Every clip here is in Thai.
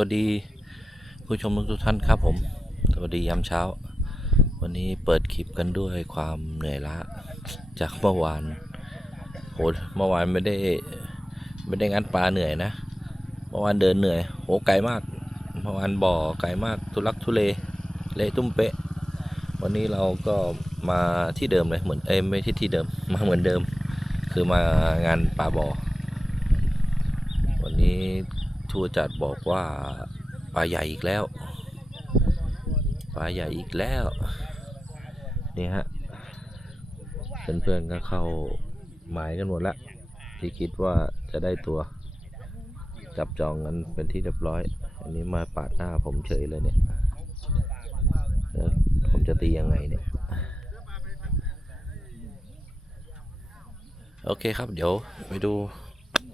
วัสดีผู้ชมทุกท่านครับผม สวัสดียามเช้า วันนี้เปิดคลิปกันด้วยความเหนื่อยล้าจากเมื่อวานโหเมื่อวานไม่ได้ไม่ได้งัดปลาเหนื่อยนะ เมื่อวานเดินเหนื่อยโหไกลมาก เมื่อวานบ่อไกลมากทุลักทุเลเละตุ้มเป๊ะ วันนี้เราก็มาที่เดิมเลยเหมือนเอ้ยไม่ที่ที่เดิมมาเหมือนเดิม คือมางานปลาบ่อวันนี้ ทัวจัดบอกว่าปลาใหญ่อีกแล้วปลาใหญ่อีกแล้วนี่ฮะเพื่อนๆก็เข้าหมายกันหมดแล้วที่คิดว่าจะได้ตัวจับจองกันเป็นที่เรียบร้อย อันนี้มาปาดหน้าผมเฉยเลยเนี่ยผมจะตียังไงเนี่ยโอเคครับ เดี๋ยวไปดู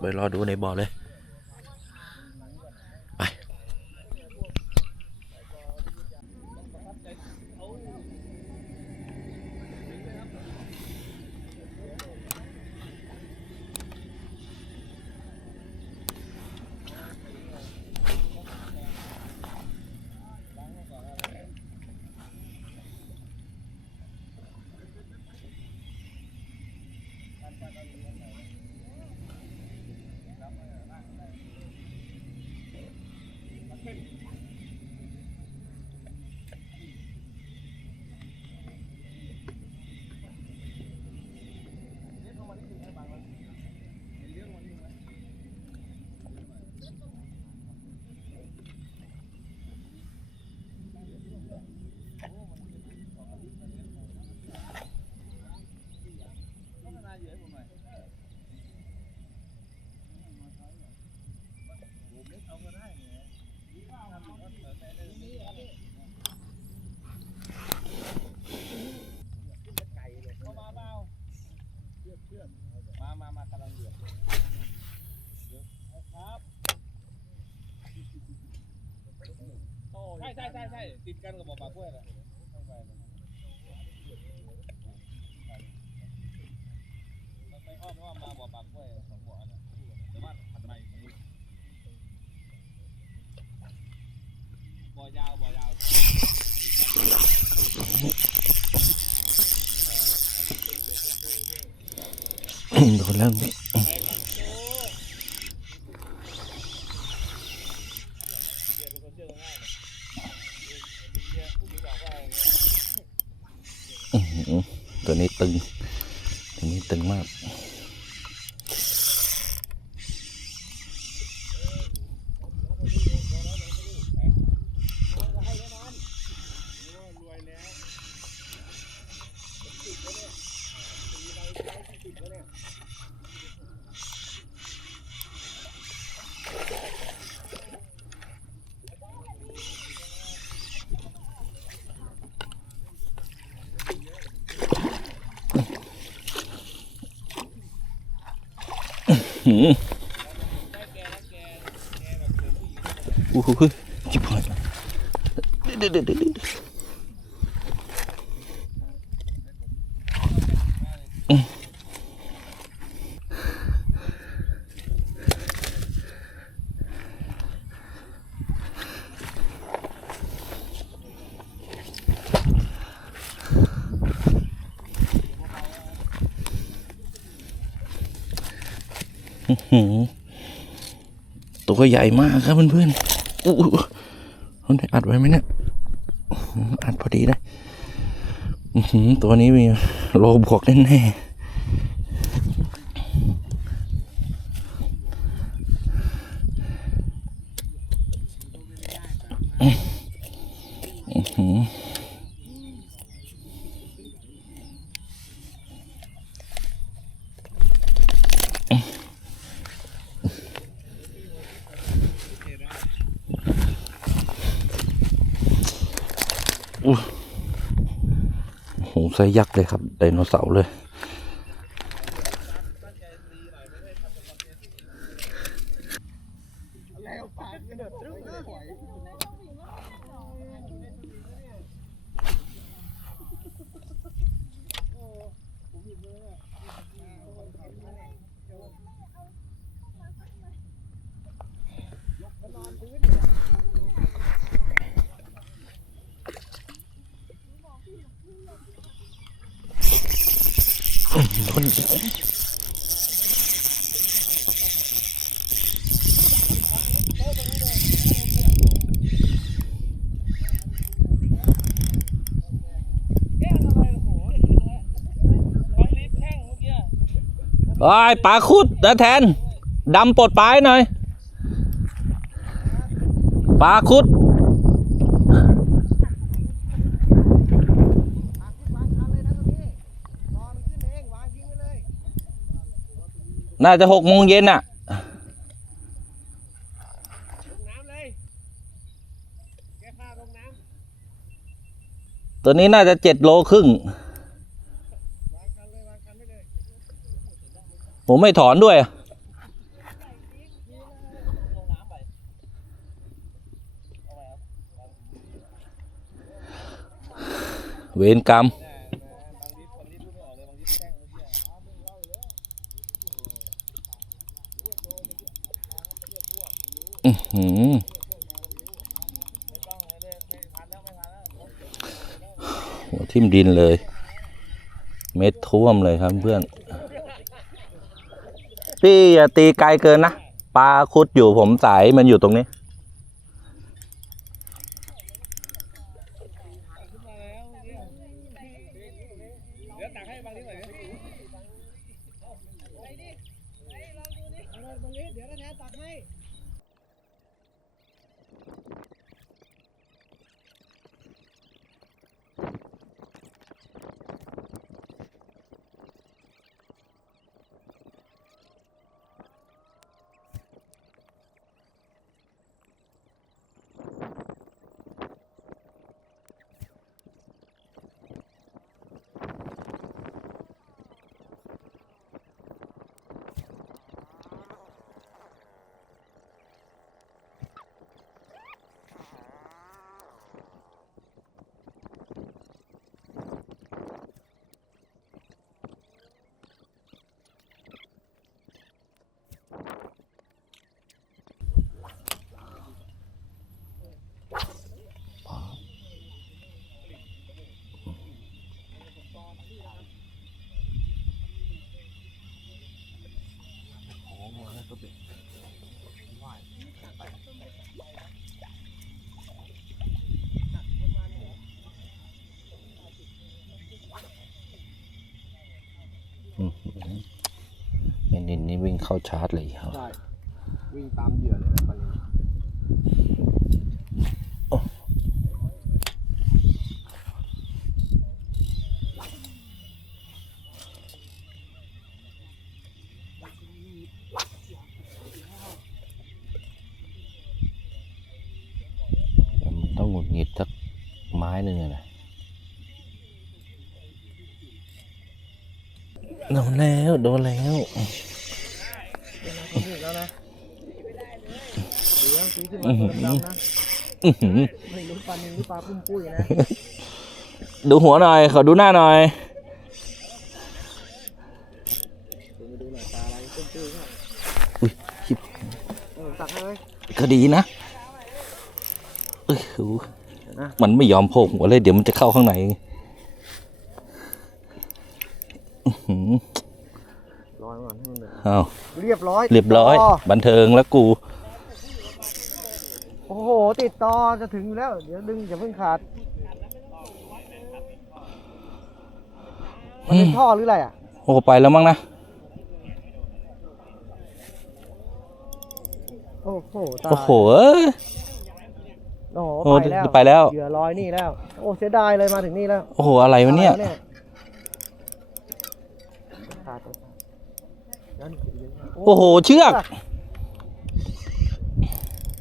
ไปรอดูในบ่อเลย ใช่ใช่ใช่ติดกันกับบ่อปลากล้วยแหละไปอ้อมอ้อมมาบ่อปลากล้วยสองบ่อนะแต่ว่าถัดมาอีกนี้บ่อยาวบ่อยาวโดนแล้วอื้อหือ ตัวนี้ตึงตัวนี้ตึงมาก หืมโอ้โหจิบหายเดี๋ยวเดี๋ยวเดี๋ยวเดี๋ ตัวใหญ่มากครับเพื่อนๆอู้มันได้อัดไว้ไหมเนี่ยอัดพอดีเลยตัวนี้มีโลบวกแน่ๆอื้อหืออู้โอ้โห ไซส์ยักษ์เลยครับไดโนเสาร์เลย แล้วปากกระโดดรึ้งเลยหอย แกล้งอะไรโอ้โหบางลิฟต์แข้งเมื่อกี้ โอ้ปลาคุดนะแทนดำปลดปลายหน่อยปลาคุดน่าจะหกโมงเย็นอะตัวนี้น่าจะเจ็ดโลครึ่งคันเลยวางคันไว้เลย ผมไม่ถอนด้วย เวรกรรม อื้มหือไม่ต้องเลยไม่ทันแล้วไม่ทันแล้วหัวทิ่มดินเลย เม็ดท่วมเลยครับเพื่อน พี่อย่าตีไกลเกินนะปลาคุดอยู่ผมสายมันอยู่ตรงนี้ เดี๋ยวตักให้ดิไปลองดูดิเอาเลยบางลิฟต์เดี๋ยวนะแทนตักให้ เอ็นินนี่วิ่งเข้าชาร์จเลยครับใช่วิ่งตามเหยื่อเลยนะตอน ไม้หนึ่งอะนะโดนแล้วโดนแล้วนี่แล้วนะเดี๋ยวสีขึ้นอื้มาอหือดำนะอื้อหือไม่รู้ปลานิลหรือปลาปุ้มปุ้ยนะดูหัวหน่อย ขอดูหน้าหน่อยดูมาดูหน่อยปลาอะไรปุ้มปุ้ยเนี่ยอุ้ยคิดเออตักให้ไหมก็ดีนะเอ้ยโหเดี๋ยวนะ มันไม่ยอมโผล่หัวเลย เดี๋ยวมันจะเข้าข้างในอื้อหือร้อยก่อนให้มันเหนื่อยอ้าวเรียบร้อยเรียบร้อยติดต่บันเทิงแล้วกู โอ้โห ติดต่อจะถึงอยู่แล้ว เดี๋ยวดึงอย่าเพิ่งขาด มันเป็นท่อหรืออะไรอะ โอ้ไปแล้วมั้งนะ โอ้โหตาย โอ้โหเอ้ย โอ้โหโอ้ไปแล้วไปแล้ว เหยื่อลอยนี่แล้ว โอ้เสียดายเลยมาถึงนี่แล้วโอ้โห อะไรวะเนี่ยขาดขาดย้อนอีกทีเดียวโอ้โห เชือก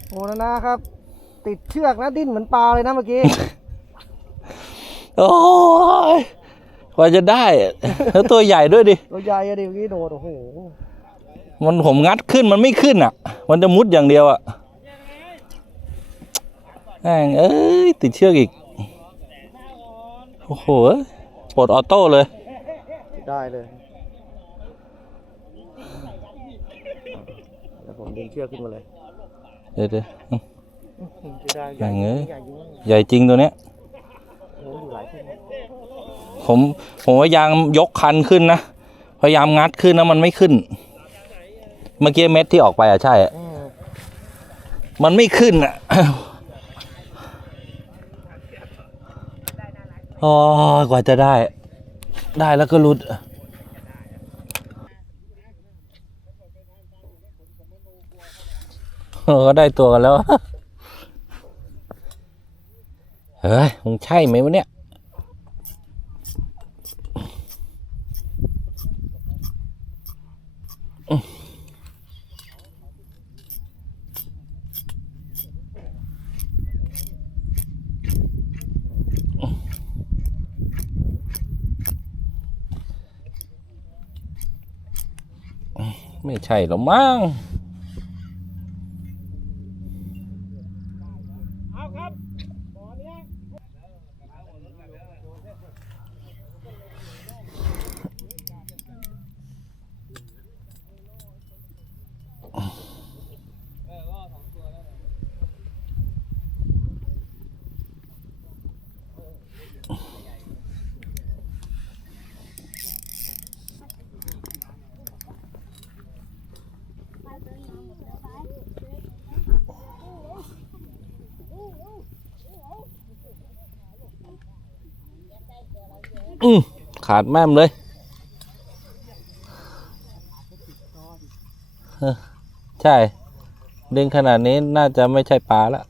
โอ้นานาครับ ติดเชือกนะดิ้นเหมือนปลาเลยนะเมื่อกี้ โอ้ยกว่าจะได้ แล้วตัวใหญ่ด้วยดิ ตัวใหญ่อะดิเมื่อกี้โดดโอ้โห มันผมงัดขึ้นมันไม่ขึ้นอะ มันจะมุดอย่างเดียวอะ แม่งเอ้ยติดเชือกอีก โอ้โหปลดออโต้เลย ได้เลยแล้วผมดึงเชือกขึ้นมาเลยเดี๋ยวเดี๋ยวจะได้แม่งเอ้ยใหญ่อยู่ใหญ่จริงตัวเนี้ยโอ้โหอยู่หลายเส้นนะผมผมพยายามยกคันขึ้นนะ พยายามงัดขึ้นนะมันไม่ขึ้น เมื่อกี้เม็ดที่ออกไปอะใช่มันไม่ขึ้นอะ โอ้กว่าจะได้ ได้แล้วก็รุดเออก็ได้ตัวกันแล้ว เฮ้ยมึงใช่ไหมวะเนี่ย ไม่ใช่หรอมั้ง อืขาดแม่มเลยใช่ ดึงขนาดนี้น่าจะไม่ใช่ปลาละ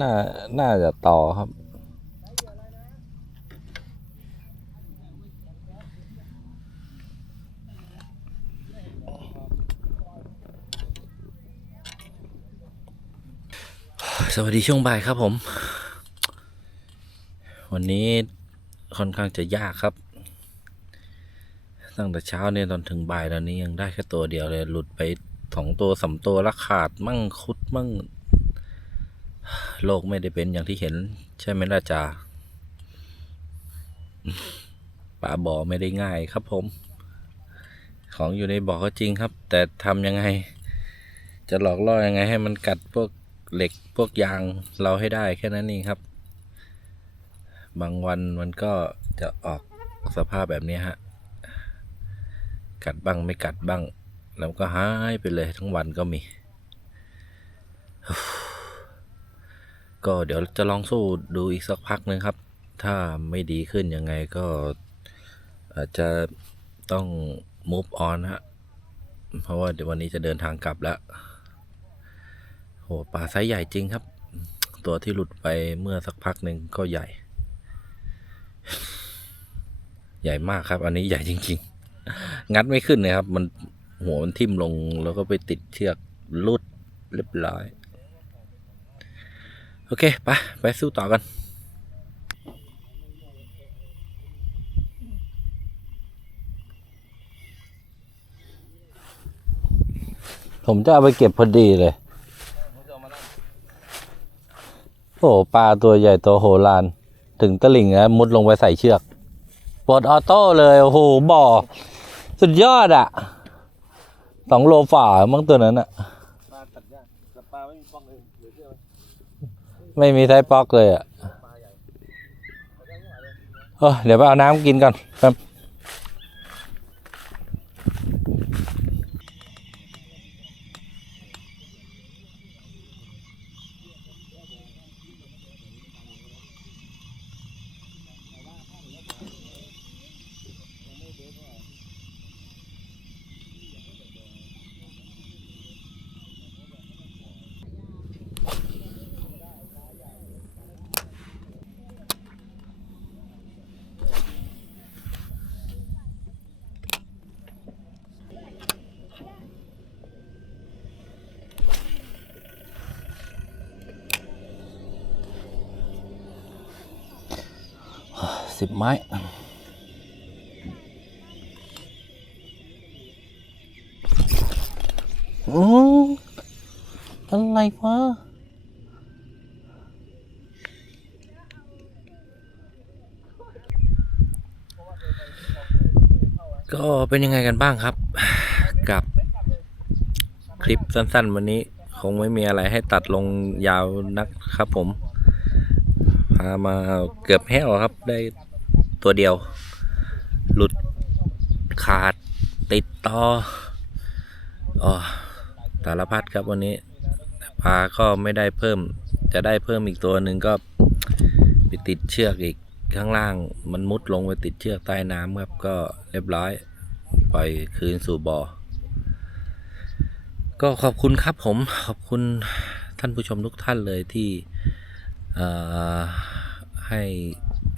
น่า น่าจะต่อครับ สวัสดีช่วงบ่ายครับผม วันนี้ค่อนข้างจะยากครับ ตั้งแต่เช้าเนี่ยตอนถึงบ่ายตอนนี้ยังได้แค่ตัวเดียวเลย หลุดไปสองตัวสามตัวล้วขาดมั่งคุดมั่ง โลกไม่ได้เป็นอย่างที่เห็น ใช่ไหมล่ะจ๊ะปลาบ่อไม่ได้ง่ายครับผม ของอยู่ในบ่อก็จริงครับ แต่ทำยังไง จะหลอกล่อยังไงให้มันกัดพวกเหล็กพวกยางเราให้ได้แค่นั้นเองครับ บางวันมันก็จะออกสภาพแบบนี้ฮะ กัดบ้างไม่กัดบ้าง แล้วก็หายไปเลยทั้งวันก็มี ก็เดี๋ยวจะลองสู้ดูอีกสักพักนึงครับ ถ้าไม่ดีขึ้นยังไงก็อาจจะต้อง move on ฮะ เพราะว่าเดี๋ยววันนี้จะเดินทางกลับแล้วโหปลาไซส์ใหญ่จริงครับ ตัวที่หลุดไปเมื่อสักพักหนึ่งก็ใหญ่ ใหญ่มากครับ อันนี้ใหญ่จริง ๆ งัดไม่ขึ้นเลยครับ มันหัวมันทิ่มลงแล้วก็ไปติดเชือกลุดเรียบร้อย โอเคไปไปสู้ต่อกันผมจะเอาไปเก็บพอดีเลย โอ้ปลาตัวใหญ่ตัวโหฬารถึงตลิ่งนะมุดลงไปใส่เชือก ปลดออโต้เลย โอ้โหบ่อ สุดยอดอะสองโลฝ่ามั้งตัวนั้นอะปลาตัดยากแต่ปลาไม่มีป้องเองเหลือเชื่อไหมไม่มีไซส์ป๊อกเลยอะปลาใหญ่เอาได้ไม่ไหวเลยเออเดี๋ยวไปเอาน้ำกินก่อนแป๊บ สิบไม้อืมอะไรวะก็เป็นยังไงกันบ้างครับ กับคลิปสั้นๆ วันนี้คงไม่มีอะไรให้ตัดลงยาวนักครับผม พามาเกือบแห้วครับได้ ตัวเดียว หลุดขาดติดต่ออ๋อสารพัดครับวันนี้ปลาก็ไม่ได้เพิ่ม จะได้เพิ่มอีกตัวหนึ่งก็ไปติดเชือกอีกข้างล่างมันมุดลงไปติดเชือกใต้น้ำครับก็เรียบร้อย ปล่อยคืนสู่บ่อ ก็ขอบคุณครับผมขอบคุณท่านผู้ชมทุกท่านเลยที่ให้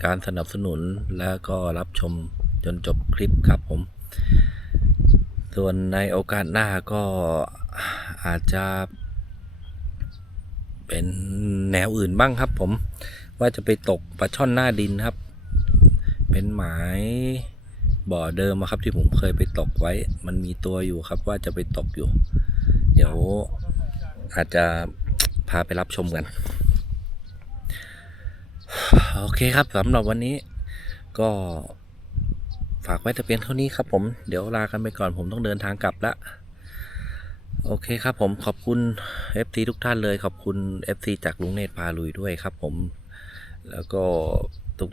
การสนับสนุนแล้วก็รับชมจนจบคลิปครับผม ส่วนในโอกาสหน้าก็อาจจะเป็นแนวอื่นบ้างครับผม ว่าจะไปตกปลาช่อนหน้าดินครับ เป็นหมายบ่อเดิมครับที่ผมเคยไปตกไว้ มันมีตัวอยู่ครับว่าจะไปตกอยู่ เดี๋ยวอาจจะพาไปรับชมกัน โอเคครับสำหรับวันนี้ก็ฝากไว้แต่เพียงเท่านี้ครับผม เดี๋ยวลากันไปก่อนผมต้องเดินทางกลับละโอเคครับผมขอบคุณ FC ทุกท่านเลย ขอบคุณ FC จากลุงเนตรพาลุยด้วยครับผม แล้วก็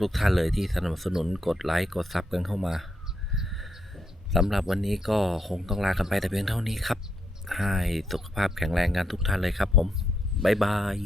ทุกๆท่านเลยที่สนับสนุนกดไลค์กดซับกันเข้ามาสำหรับวันนี้ก็คงต้องลากันไปแต่เพียงเท่านี้ครับ ให้สุขภาพแข็งแรงกันทุกท่านเลยครับผม บ๊ายบาย